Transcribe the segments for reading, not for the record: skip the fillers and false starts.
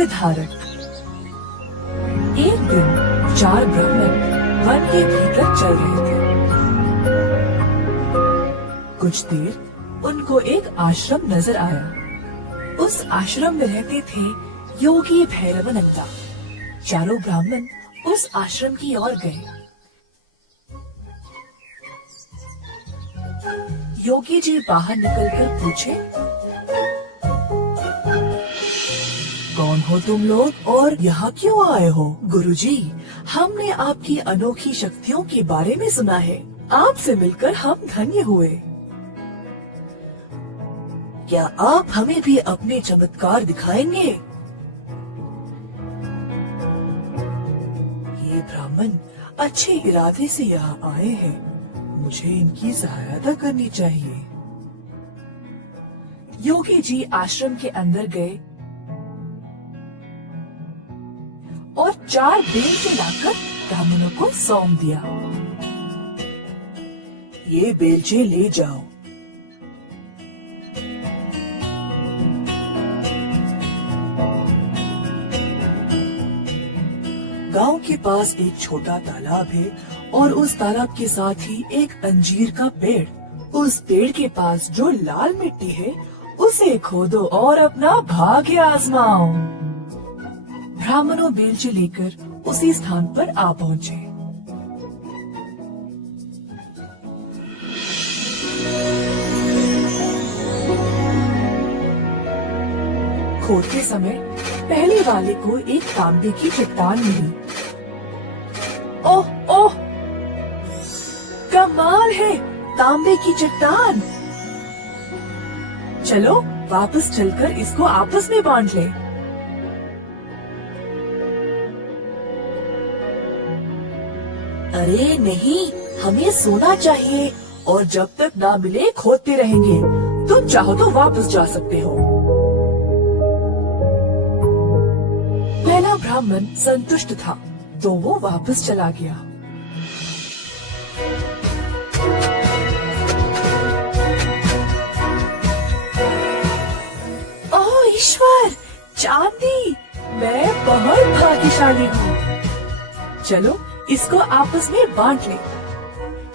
चक्र धारक। एक दिन 4 ब्राह्मण वन के भीतर चल रहे थे। कुछ देर उनको एक आश्रम नजर आया। उस आश्रम में रहते थे योगी भैरवानंद। चारों ब्राह्मण उस आश्रम की ओर गए। योगी जी बाहर निकलकर पूछे, कौन हो तुम लोग और यहाँ क्यों आए हो? गुरुजी, हमने आपकी अनोखी शक्तियों के बारे में सुना है। आपसे मिलकर हम धन्य हुए। क्या आप हमें भी अपने चमत्कार दिखाएंगे? ये ब्राह्मण अच्छे इरादे से यहाँ आए हैं। मुझे इनकी सहायता करनी चाहिए। योगी जी आश्रम के अंदर गए और 4 बेलचे लाकर ब्राह्मणों को सौंप दिया। ये बेलचे ले जाओ। गांव के पास एक छोटा तालाब है और उस तालाब के साथ ही एक अंजीर का पेड़। उस पेड़ के पास जो लाल मिट्टी है उसे खोदो और अपना भाग्य आजमाओ। ब्राह्मणों बेलचे लेकर उसी स्थान पर आ पहुँचे। खोदते समय पहले वाले को एक तांबे की चट्टान मिली। ओह ओह, कमाल है, तांबे की चट्टान। चलो वापस चलकर इसको आपस में बांट ले। अरे नहीं, हमें सोना चाहिए और जब तक ना मिले खोदते रहेंगे। तुम चाहो तो वापस जा सकते हो। पहला ब्राह्मण संतुष्ट था तो वो वापस चला गया। ओह ईश्वर, चांदी! मैं बहुत भाग्यशाली हूँ। चलो इसको आपस में बांट ले।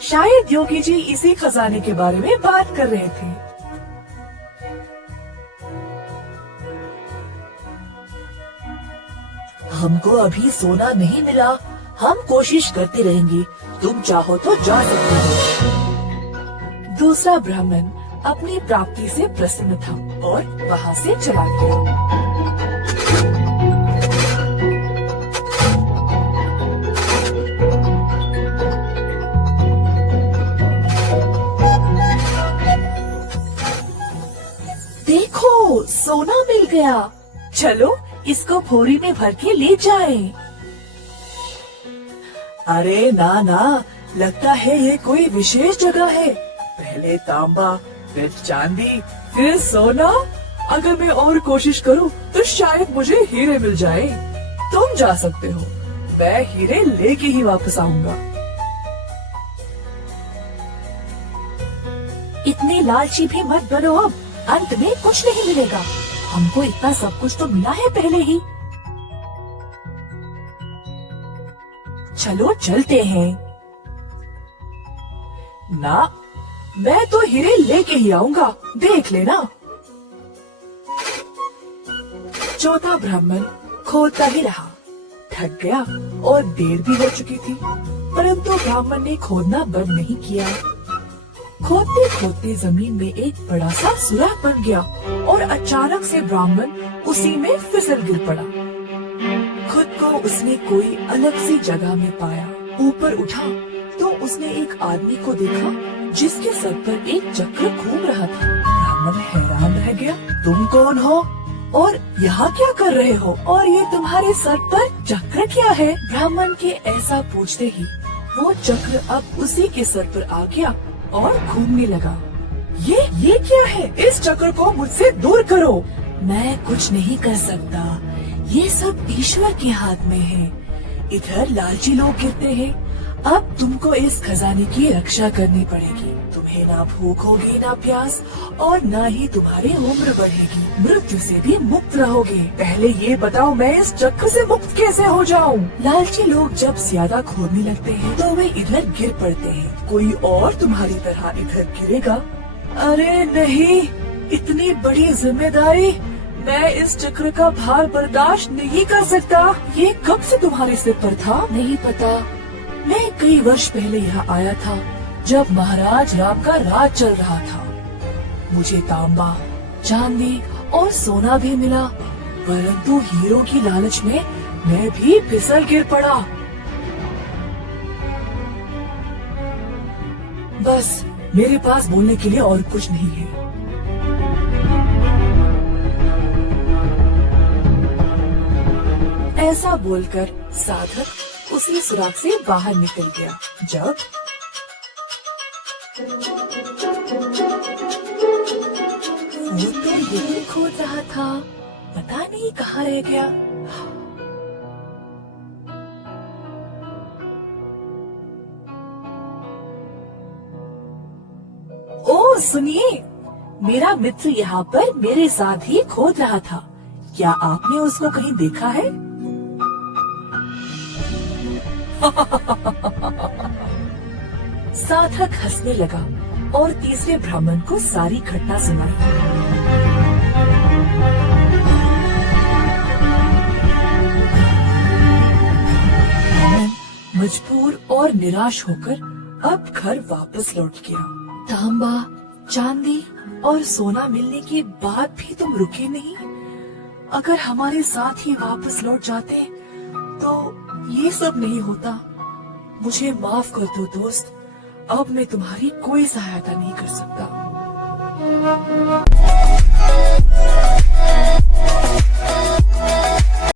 शायद योगी जी इसी खजाने के बारे में बात कर रहे थे। हमको अभी सोना नहीं मिला, हम कोशिश करते रहेंगे। तुम चाहो तो जा सकते हो। दूसरा ब्राह्मण अपनी प्राप्ति से प्रसन्न था और वहाँ से चला गया। देखो, सोना मिल गया। चलो इसको बोरी में भर के ले जाएं। अरे ना ना, लगता है ये कोई विशेष जगह है। पहले तांबा, फिर चांदी, फिर सोना। अगर मैं और कोशिश करूं तो शायद मुझे हीरे मिल जाए। तुम जा सकते हो, मैं हीरे लेके ही वापस आऊंगा। इतने लालची भी मत बनो, अब अंत में कुछ नहीं मिलेगा। हमको इतना सब कुछ तो मिला है पहले ही। चलो चलते हैं। ना, मैं तो हीरे लेके ही आऊंगा, देख लेना। चौथा ब्राह्मण खोदता ही रहा, थक गया और देर भी हो चुकी थी, परंतु ब्राह्मण ने खोदना बंद नहीं किया। खोदते खोदते जमीन में एक बड़ा सा सुराख बन गया और अचानक से ब्राह्मण उसी में फिसल गिर पड़ा। खुद को उसने कोई अलग सी जगह में पाया। ऊपर उठा तो उसने एक आदमी को देखा जिसके सर पर एक चक्र घूम रहा था। ब्राह्मण हैरान रह गया। तुम कौन हो और यहाँ क्या कर रहे हो? और ये तुम्हारे सर पर चक्र क्या है? ब्राह्मण के ऐसा पूछते ही वो चक्र अब उसी के सर पर आ गया और घूमने लगा। ये क्या है? इस चक्र को मुझसे दूर करो। मैं कुछ नहीं कर सकता, ये सब ईश्वर के हाथ में है। इधर लालची लोग गिरते हैं। अब तुमको इस खजाने की रक्षा करनी पड़ेगी। तुम्हें ना भूख होगी, ना प्यास, और ना ही तुम्हारी उम्र बढ़ेगी। मृत्यु से भी मुक्त रहोगे। पहले ये बताओ मैं इस चक्र से मुक्त कैसे हो जाऊं? लालची लोग जब ज्यादा खोदने लगते हैं तो वे इधर गिर पड़ते हैं। कोई और तुम्हारी तरह इधर गिरेगा? अरे नहीं, इतनी बड़ी जिम्मेदारी, मैं इस चक्र का भार बर्दाश्त नहीं कर सकता। ये कब से तुम्हारे सिर पर था? नहीं पता। मैं कई वर्ष पहले यहाँ आया था जब महाराज राम का राज चल रहा था। मुझे तांबा, चांदी और सोना भी मिला, परंतु हीरो की लालच में मैं भी फिसल गिर पड़ा। बस मेरे पास बोलने के लिए और कुछ नहीं है। ऐसा बोलकर साधक उसी सुराग से बाहर निकल गया। जब वो तो यही खोद रहा था, पता नहीं कहाँ रह गया। ओ सुनिए, मेरा मित्र यहाँ पर मेरे साथ ही खोद रहा था। क्या आपने उसको कहीं देखा है? साधक हंसने लगा और तीसरे ब्राह्मण को सारी घटना सुनाई। ब्राह्मण मजबूर और निराश होकर अब घर वापस लौट गया। तांबा, चांदी और सोना मिलने के बाद भी तुम रुके नहीं। अगर हमारे साथ ही वापस लौट जाते तो ये सब नहीं होता। मुझे माफ कर दो दोस्त, अब मैं तुम्हारी कोई सहायता नहीं कर सकता।